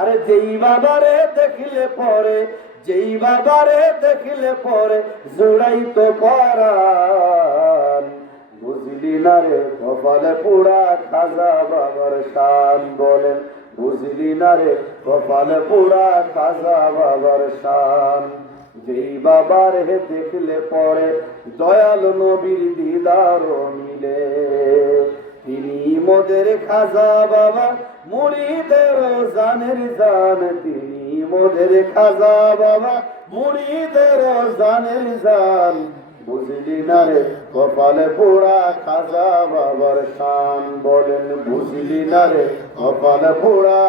আরে যেই বাবারে দেখিলে পরে, যেই বাবারে দেখিলে পরে জুড়াই তো পরাণ, বুঝলি না রে কপালে পোড়া খাজা বাবার শান। বলেন বুঝলি না রে কপালে পোড়া খাজা বাবার শান। যেই বাবারে দেখলে পরে দয়াল নবীর দিদার মিলে, তিনি মোদের খাজা বাবা মুরিদের জানের জান, তিনি মোদের খাজা বাবা মুরিদের জানের জান। বুঝলি না রে কপালে পোড়া খাজা বাবার শান। বলেন বুঝলি না রে কপালে পোড়া।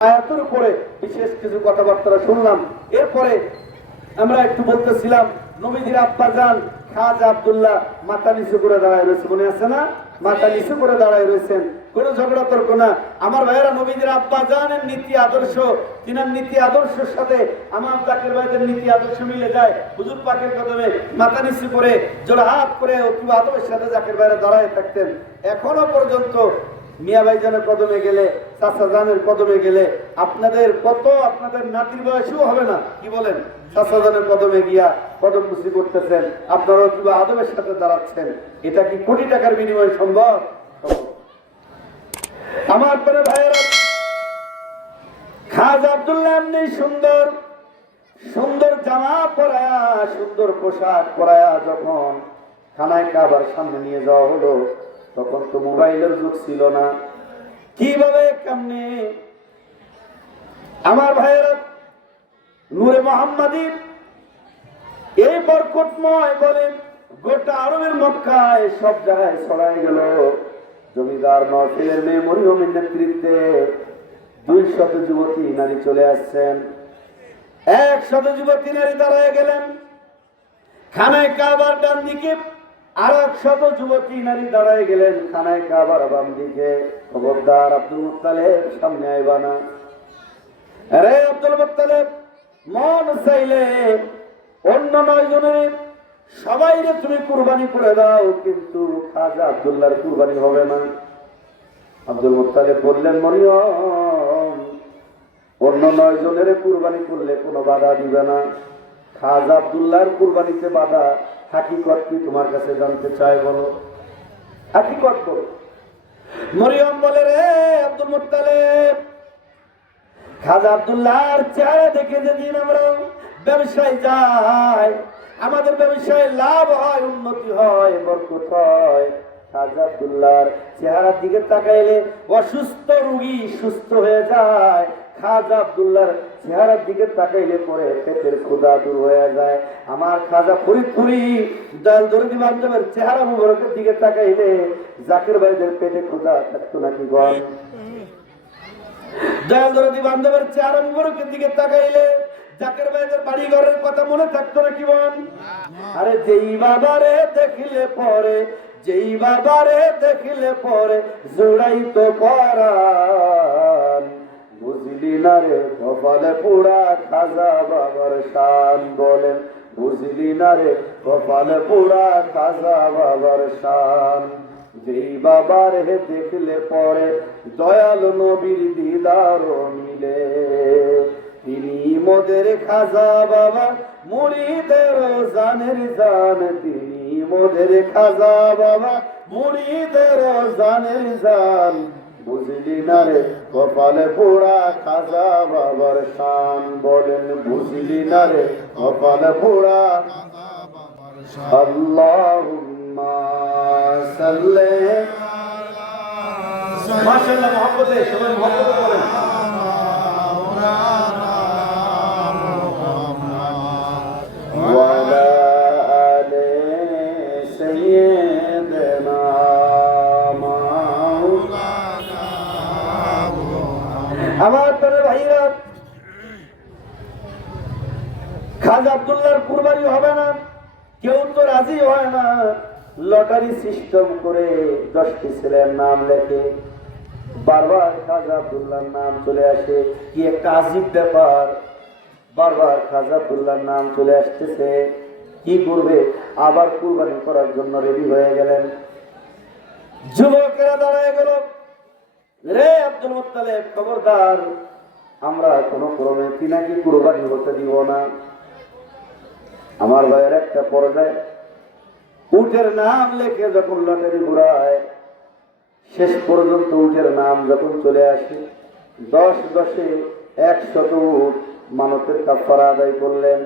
আয়াতের উপরে বিশেষ কিছু কথাবার্তা শুনলাম। এরপরে আমরা একটু বলতেছিলাম নবীজির আব্বা জান খাজা আব্দুল্লাহ মাথা নিচু করে দাঁড়ায় রয়েছে, মনে আছে না? মাথা নিচু করে দাঁড়ায় রয়েছেন, কোনো ঝগড়া তর্ক না। আমার ভাইয়েরা নবীজির আব্বা জানের নীতি আদর্শ, তিনার নীতি আদর্শের সাথে আমার জাকির ভাইদের নীতি আদর্শ মিলে যায়। হুজুর পাকের কদমে মাথা নিচু করে জোড়া হাত করে অতি আদবের সাথে জাকির ভাইরা দাঁড়ায় থাকতেন। এখনো পর্যন্ত মিয়া ভাইজানের কদমে গেলে, চাচা জানের কদমে গেলে আপনাদের কত, আপনাদের নাতির বয়সও হবে না, কি বলেন? চাচা জানের কদমে গিয়া কদম মুসি করতেছেন, আপনারা কিবা আদবের সাথে দাঁড়াচ্ছেন। এটা কি কোটি টাকার বিনিময়ে সম্ভব? আমার পরে ভাইয়েরা, খাজা আব্দুল্লাহ এমনি সুন্দর সুন্দর জামা পরায়া, সুন্দর পোশাক পরায়া যখন খানায় কাবার সামনে নিয়ে যাওয়া হলো, তখন তো মোবাইলের যুগ ছিল না। কিভাবে কেমনে আমার ভাইয়েরা নূরে মোহাম্মদীর এই বরকতময় বলেন গোটা আরবের মক্কায় সব জায়গায় ছড়ায় গেল। জমিদার নওফেলের মেয়ে মরিয়মের নেতৃত্বে 200 যুবতী নারী চলে আসছেন। 100 যুবতী নারী দাঁড়ায় গেলেন খানায় কাবার ডান দিকে, আর 100 যুবতী নারী দাঁড়ায় গেলেন খানায় কাবার বাম দিকে। খবরদার আব্দুল মুত্তালিব সামনে আইবা না। আরে আব্দুল মুত্তালিব, মন চাইলে অন্য 9 জনের সবাইরে তুমি কুরবানি করে দাও, কিন্তু খাজা আব্দুল্লাহর কুরবানি হবে না। আব্দুল মুত্তালিব বললেন, মরিয়ম, অন্য 9 জনের কুরবানি করলে কোনো বাধা দিবে না, খাজা আব্দুল্লাহর কুরবানিতে বাধা। হাকিকত কি তোমার কাছে জানতে চাই, বলো, হাকিকত বলো। মরিয়ম বলে, রে আব্দুল মুত্তালিব, খাজা আব্দুল্লাহর চেহারা দেখে যেদিন আমরা ব্যবসায় যাই, আমাদের ব্যবসায় লাভ হয়, উন্নতি হয়, বরকত হয়, খাজা আব্দুল্লাহর চেহারার দিকে তাকাইলে অসুস্থ রোগী সুস্থ হয়ে যায়। খাজা আব্দুল্লাহর চেহারার দিকে তাকাইলে পরে পেটের ক্ষুধা দূর হয়ে যায়। আমার খাজা ফরিদপুরি দয়াল দরদি বান্ধবের চেহারা মুবারকের দিকে তাকাইলে জাকির ভাইদের পেটে ক্ষুধা থাকতো নাকি গণ? দয়াল দরদি বান্ধবের চেহারা মুবারকের দিকে তাকাইলে জাকির ভাইদের বাড়ি ঘরের কথা মনে থাকতো নাকি বল? আরে যেই বাবারে দেখিলে পরে, যেই বাবারে দেখিলে পরে জুড়াই তো পরাণ, বুঝলি না রে কপালে পোড়া খাজা বাবার শান। বলেন বুঝলি না রে কপালে পোড়া খাজা বাবার শান। যেই বাবারে দেখলে পরে দয়াল নবীর দিদার মিলে, তিনি মোদের খাজা বাবা মুরিদের জানের জান, তিনি মোদের খাজা বাবা মুরিদের জানের জান। বুঝলি না রে কপালে পোড়া খাজা বাবার শান। বলেন বুঝলি না রে কপালে পোড়া। আল্লাহুম্মা সাল্লি মাশাআল্লাহ, মুহাব্বতে সবাই মুহাব্বতে বলেন। আমার তবে ভাইরা, খাজা আব্দুল্লাহর কুরবানি হবে না, কেউ তো রাজি হয় না। লটারি সিস্টেম করে 10টি ছেলের নাম লেখে, বারবার খাজা আব্দুল্লাহর নাম চলে আসে। কি একটা আজীব ব্যাপার, বারবার খাজা আব্দুল্লাহর নাম চলে আসতেছে। কি করবে? আবার কুরবানি করার জন্য রেডি হয়ে গেলেন। যুবকেরা দাঁড়ায় গেল, রে আব্দুল মুত্তালিব, খবরদার, আমরা কোনো ক্রমে তিনাকে কুরবানি হতে দিব না। আমার ভাইয়ের একটা পর্যায়ে উটের নাম লেখে যখন লটারি ঘুরায়, শেষ পর্যন্ত উটের নাম যখন চলে আসে, 10-10-এ 100 উট মানতের কাফারা আদায় করলেন।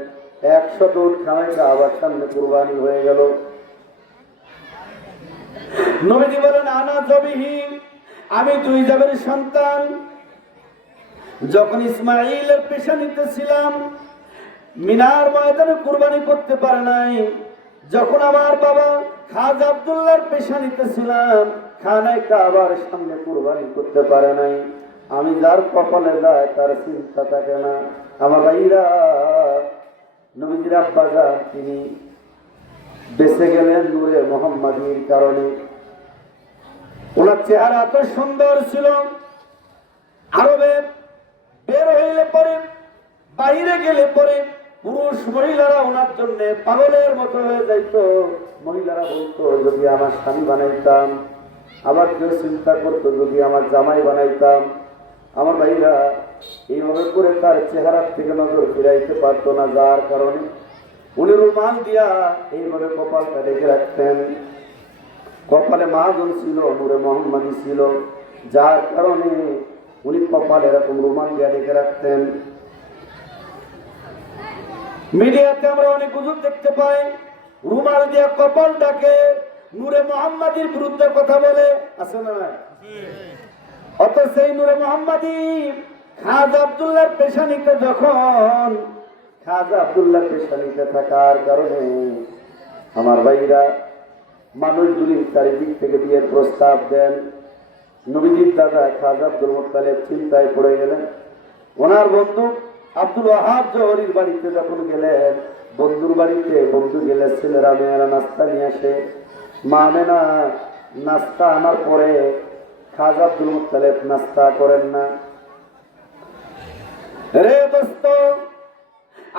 100 উট খানায় আবার সামনে কুরবানি হয়ে গেল। নবীজি বলেন, আনা জবিহি, আমি 2 জাবের সন্তান। যখন ইসমাইলের পেশা নিতেছিলাম, মিনার ময়দানে কুরবানি করতে পারে নাই। যখন আমার বাবা খাজা আব্দুল্লাহর পেশা নিতেছিলাম, খানায় কাবার সামনে কুরবানি করতে পারে নাই। আমি যার কপালে যায় তার চিন্তা থাকে না। আমার ভাইরা, নবীজির আব্বা যান তিনি বেঁচে গেলেন নূরে মুহাম্মাদীর কারণে। ওনার চেহারা এত সুন্দর ছিল, আরবে বের হইলে পরে, বাইরে গেলে পরে পুরুষ মহিলারা ওনার জন্য পাগলের মতো হয়ে যাইত। মহিলারা বলতো, যদি আমার স্বামী বানাইতাম। আবার কেউ চিন্তা করতো, যদি আমার জামাই বানাইতাম। আমার ভাইরা, এইভাবে করে তার চেহারার থেকে নজর ফিরাইতে পারতো না, যার কারণে উনি রুমাল দিয়া এইভাবে কপালটা ঢেকে রাখতেন। কপালে মাহাজন ছিল, নূরে মুহাম্মাদী ছিল, যার কারণে উনি কপালে এরকম রুমাল দিয়া ঢেকে রাখতেন। মিডিয়াতে আমরা অনেক গুজব দেখতে পাই, রুমাল দিয়া কপালটাকে নূরে মুহাম্মাদীর বিরুদ্ধে কথা বলে, আছে না? অত সেই নূরে মুহাম্মাদী খাজা আব্দুল্লাহর পেশানিতে, যখন খাজা আব্দুল্লাহর পেশানিতে থাকার কারণে আমার ভাইরা মানুষগুলি চারিদিক থেকে বিয়ের প্রস্তাব দেন। নবীজির দাদা খাজা আব্দুল মুত্তালিব চিন্তায় পড়ে গেলেন। ওনার বন্ধু আব্দুল ওয়াহাব জওহরীর বাড়িতে যখন গেলেন, বন্ধুর বাড়িতে বন্ধু গেলে ছেলেরা মেয়েরা নাস্তা নিয়ে আসে। মা আমেনা নাস্তা আনার পরে খাজা আব্দুল মুত্তালিব নাস্তা করেন না। রে দোস্ত,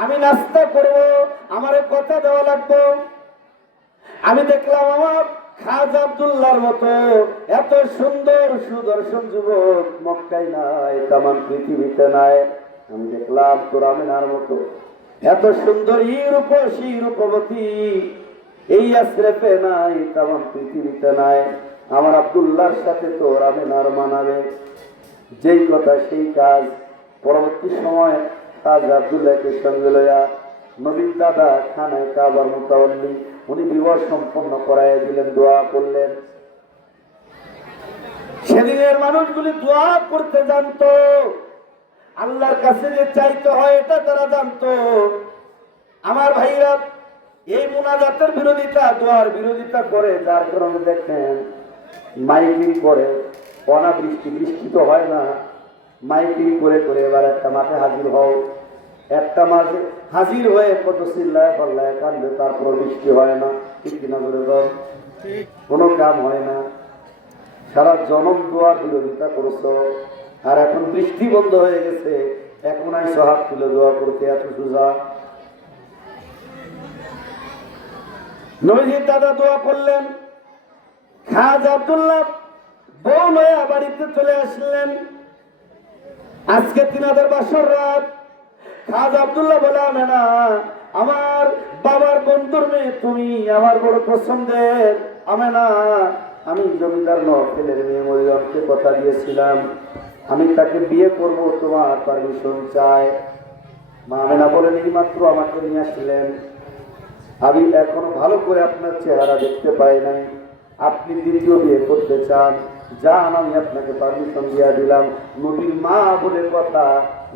আমি নাস্তা করব, আমারে কথা দেওয়া লাগবে। আমি দেখলাম আমার খাজা আব্দুল্লাহর মতো এত সুন্দর সুদর্শন যুবক মক্কায় নাই, তামাম পৃথিবীতে নাই। আমি দেখলাম তোর আমেনার মতো এত সুন্দর রূপসী রূপবতী এই আশরেফে নাই, তামাম পৃথিবীতে নাই। আমার আব্দুল্লাহর সাথে তোর আমেনার মানাবে। যেই কথা সেই কাজ। পরবর্তী সময় খাজা আব্দুল্লাহকে সঙ্গে লইয়া নবীর দাদা খানায় কাবার মুতাওয়াল্লি, উনি বিবাহ সম্পন্ন করাইয়া দিলেন, দোয়া করলেন। সেদিনের মানুষগুলি দোয়া করতে জানতো, আল্লাহর কাছে যে চাইতে হয় এটা তারা জানতো। আমার ভাইরা, এই মুনাজাতের বিরোধিতা, দোয়ার বিরোধিতা করে, যার কারণে দেখেন মাইকিং করে, অনাবৃষ্টি, বৃষ্টি তো হয় না, মাইকিং করে করে এবার একটা মাঠে হাজির হও। একটা মাঝে হাজির হয়ে কত চিল্লায় পাল্লায় কান্দে, তারপর বৃষ্টি হয় না। ঠিক কিনা করে দল, কোনো কাম হয় না। সারা জনম দোয়ার বিরোধিতা করছো, আর এখন বৃষ্টি বন্ধ হয়ে গেছে, এখন আইসো হাত তুলে দোয়া করতে, এত সোজা? নবীজির দাদা দোয়া করলেন। খাজা আব্দুল্লাহ বউ লইয়া বাড়িতে চলে আসলেন। আজকে তিনাদের বাসর রাত। খাজা আব্দুল্লাহ বলে, আমেনা, আমার বাবার বন্ধুর মেয়ে তুমি, আমার বড় পছন্দের। আমেনা, আমি জমিদার নওফেলের মেয়ে মরিয়মকে কথা দিয়েছিলাম, আমি তাকে বিয়ে করব, তোমার পারমিশন চাই। মা আমেনা বলেন, এই মাত্র আমাকে নিয়ে আসলেন, আমি এখনো ভালো করে আপনার চেহারা দেখতে পাই নাই, আপনি দ্বিতীয় বিয়ে করতে চান, যান, আমি আপনাকে পারমিশন দিয়া দিলাম। নবীর মা বলে কথা,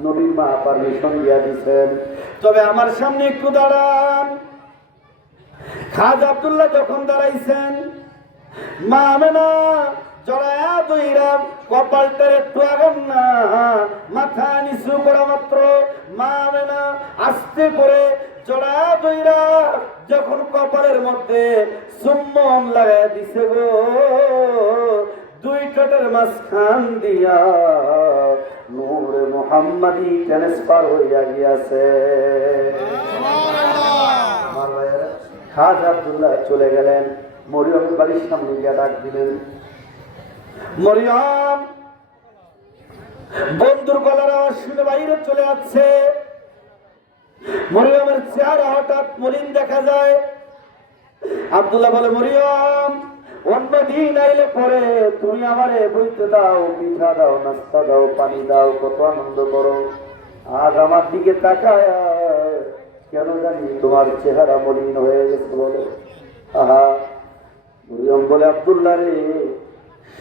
নবীর মা পারমিশন দিয়া দিচ্ছেন, তবে আমার সামনে একটু দাঁড়ান। খাজা আব্দুল্লাহ যখন দাঁড়াইছেন, মা আমেনা জড়ায়া দইরা কপালটার একটু আগাম না, মাথা নিচু করা মাত্র মা আমেনা আস্তে করে জড়ায়া দইরা যখন কপালের মধ্যে চুম্বন লাগাই দিছে গো, 2 ঠোঁটের মাঝখান দিয়া নূরে মুহাম্মাদী ট্রান্সফার হইয়া গিয়াছে। খাজা আব্দুল্লাহ চলে গেলেন, মরিয়মের বাড়ির সামনে গিয়ে ডাক দিলেন, মরিয়ম, বন্ধুর গলার আওয়াজ শুনে বাইরে চলে যাচ্ছে। মরিয়মের চেহারা হঠাৎ মলিন দেখা যায়। আব্দুল্লাহ বলে, মরিয়ম, অন্য দিন আইলে পরে তুমি আমারে বইতে দাও, পিঠা দাও, নাস্তা দাও, পানি দাও, কত আনন্দ করো। আজ আমার দিকে তাকায় কেন জানি তোমার চেহারা মলিন হয়ে গেছে বলে। আহা, মরিয়ম বলে, আব্দুল্লাহ রে,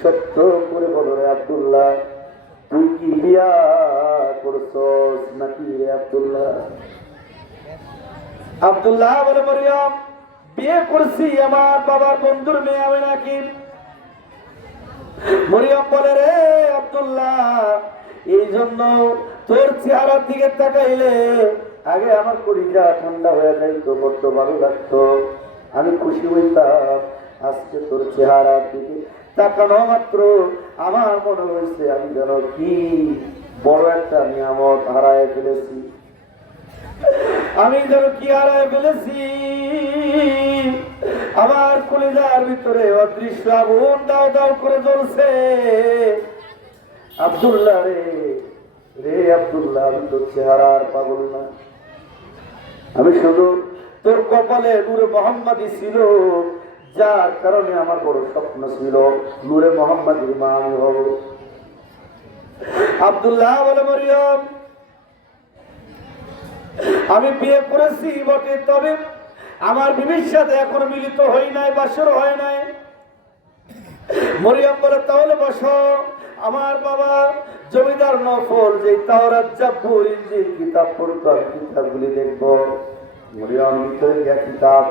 সত্য করে বলো রে আব্দুল্লাহ, তুই কি বিয়া করছস নাকি রে আব্দুল্লাহ? আব্দুল্লাহ বলে, মরিয়ম, বিয়ে করছি, আমার বাবার বন্ধুর মেয়ে আমি নাকি। মরিয়ম বলে, রে আব্দুল্লাহ, এই জন্য তোর চেহারার দিকে তাকাইলে আগে আমার কলিজা ঠান্ডা হয়ে যাইতো, বড্ড ভালো লাগতো, আমি খুশি হইতাম। আজকে তোর চেহারার দিকে তাকানো মাত্র আমার মনে হয়েছে আমি যেন কি বড় একটা নিয়ামত হারায় ফেলেছি, আমি যেন কি হারায় ফেলেছি। আমার কলিজার ভিতরে অদৃশ্য আগুন দাও দাও করে জ্বলছে। আব্দুল্লাহ রে, রে আব্দুল্লাহ, আমি তোর চেহারার পাগল না, আমি শুধু তোর কপালে নূরে মোহাম্মদী ছিল, যার কারণে আমার বড় স্বপ্ন ছিল নূরে মোহাম্মদীর মা আমি হব। আব্দুল্লাহ বলে, মরিয়ম, আমি বিয়ে করেছি বটে, তবে আমার বিবির সাথে এখনো মিলিত হই নাই, বাসর হয় নাই। মরিয়ম বলে, তাহলে বসো, আমার বাবা জমিদার নফল যে তাওরাত জাবুর ইনজিল কিতাব পড়তো, কিতাবগুলি দেখবো। মরিয়ম ভিতরে গিয়ে কিতাব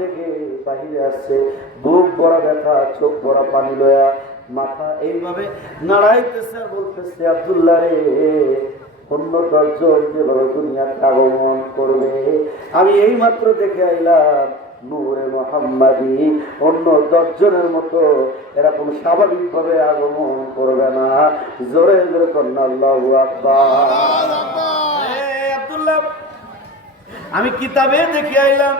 দেখে বাহিরে আসছে, বুক বড় ব্যথা, চোখ বড় পানি লয়া, মাথা এইভাবে নাড়াইতেছে আর বলতেছে, আব্দুল্লাহ রে, অন্য 10 জন যেভাবে দুনিয়াতে আগমন করবে, আমি এই মাত্র দেখে আইলাম নূরে মোহাম্মদী অন্য 10 জনের মতো এরকম স্বাভাবিক ভাবে আগমন করবে না। জোরে জোরে কন্যা আল্লাহু আকবার। আব্দুল্লাহ, আমি কিতাবে দেখে আইলাম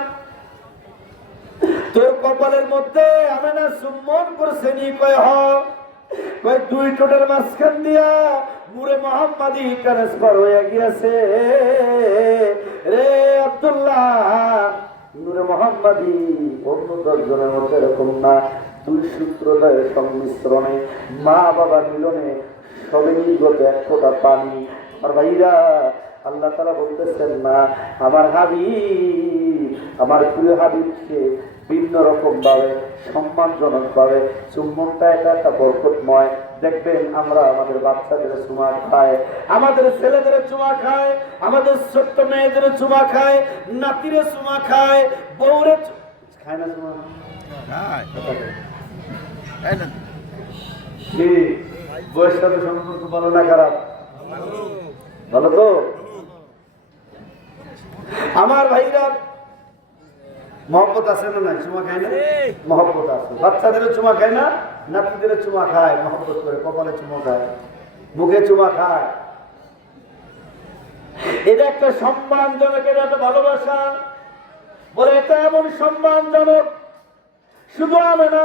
তোর কপালের মধ্যে আমি না সুম্মন করছে নি, কয় হ, কয় 2 ঠোঁটের মাঝখান দিয়া নূরে মোহাম্মদী ট্রান্সফার হয়ে গিয়েছে। রে আব্দুল্লাহ, নূরে মোহাম্মদী অন্য 10 জনের মধ্যে এরকম না, 2 সূত্রদ্বয়ের সংমিশ্রণে, মা বাবা মিলনে সবে নির্গত 1 ফোঁটা পানি। আর ভাইরা, আল্লাহ তাআলা বলতেছেন না, আমার হাবিব, আমার প্রিয় হাবিবকে ভিন্ন রকম ভাবে সম্মানজনক ভাবে চুম্বনটা একটা বরকতময়। দেখবেন আমরা আমাদের বাচ্চাদের চুমা খায়, আমাদের ছেলেদের চুমা খায়, আমাদের ছোট্ট মেয়েদের চুমা খায়, নাতিরে চুমা খায়, বউরে খায় না চুমা কি? বউয়ের সাথে সম্পর্ক ভালো না খারাপ? ভালো তো। আমার ভাইরা, মহব্বত আছে না নাই? চুমা খায় না? মহব্বত আছে। বাচ্চাদের চুমা খায় না, নাতিদের চুমা খায়, মহব্বত করে, কপালে চুমা খায়, মুখে চুমা খায়। এটা একটা সম্মানজনক, এটা একটা ভালোবাসা। বলে এটা এমন সম্মানজনক, শুধু আমি না,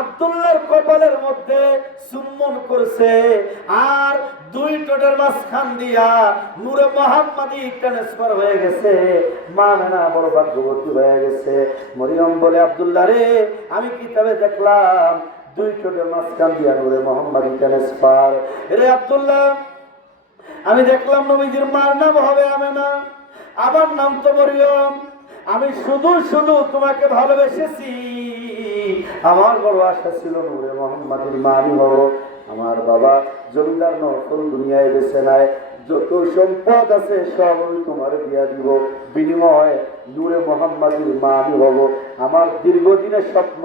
আব্দুল্লাহর কপালের মধ্যে চুম্বন করছে, আর 2 ঠোঁটের মাঝখান দিয়া নূরে মোহাম্মদী ট্রান্সফার হয়ে গেছে। মা মেনা বড় ভাগ্যবতী হয়ে গেছে। মরিয়ম বলে, আব্দুল্লাহ রে, আমি কিতাবে দেখলাম 2 ঠোঁটের মাঝখান দিয়া নূরে মোহাম্মদী ট্রান্সফার। রে আব্দুল্লাহ, আমি দেখলাম নবীজির মার নাম হবে আমেনা, আমার নাম তো মরিয়ম। আমি শুধু শুধু তোমাকে ভালোবেসেছি, আমার বড় আশা ছিল নূরে মোহাম্মদীর মা আমি হব। আমার বাবা জমিদার নফল দুনিয়ায় বেছে নাই, যত সম্পদ আছে সব আমি তোমার দিয়া দিব, বিনিময়ে নূরে মোহাম্মদীর মা আমি হব। আমার দীর্ঘদিনের স্বপ্ন,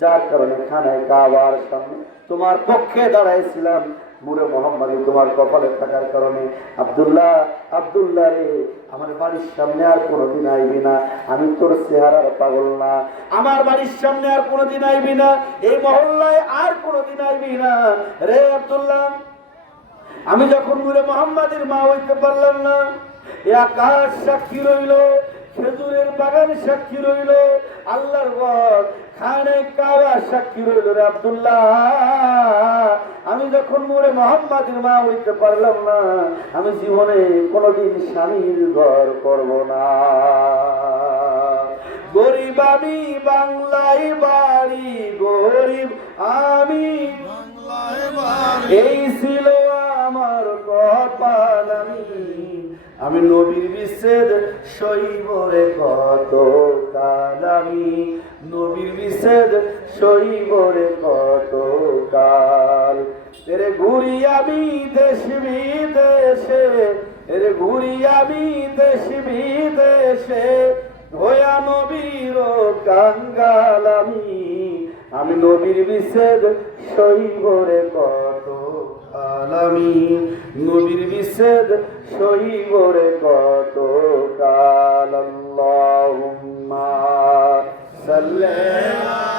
যার কারণে খানায় কাবার সামনে তোমার পক্ষে দাঁড়াইছিলাম, নূরে মোহাম্মদী তোমার কপালে থাকার কারণে। আব্দুল্লাহ, আব্দুল্লাহ রে, আমার বাড়ির সামনে আর কোনোদিন আইবি না, আমি তোর চেহারার পাগল না। আমার বাড়ির সামনে আর কোনোদিন আইবি না, এই মহল্লায় আর কোনোদিন আইবি না। রে আব্দুল্লাহ, আমি যখন নূরে মোহাম্মদীর মা হইতে পারলাম না, এ আকাশ সাক্ষী রইল, খেজুরের বাগান সাক্ষী রইল, আল্লাহর ঘর খানে কাবা সাক্ষী রইল রে আব্দুল্লাহ, আমি যখন মোরে মোহাম্মদের মা হইতে পারলাম না, আমি জীবনে কোনোদিন স্বামীর ঘর করব না। গরিব আমি বাংলায় বাড়ি, গরিব আমি বাংলায় বাড়ি, এই ছিল আমার কপাল। আমি নবীর বিচ্ছেদ সইব রে কত কাল, আমি নবীর বিচ্ছেদ সইব রে কত কাল। এরে ঘুরি আমি দেশ বিদেশে, এরে ঘুরি আমি দেশ বিদেশে, হইয়া নবীর কাঙ্গাল। আমি নবীর বিচ্ছেদ সইব রে কত কাল, আমি নবীর বিচ্ছেদ সইব রে কত কাল। আল্লাহুম্মা সাল্লি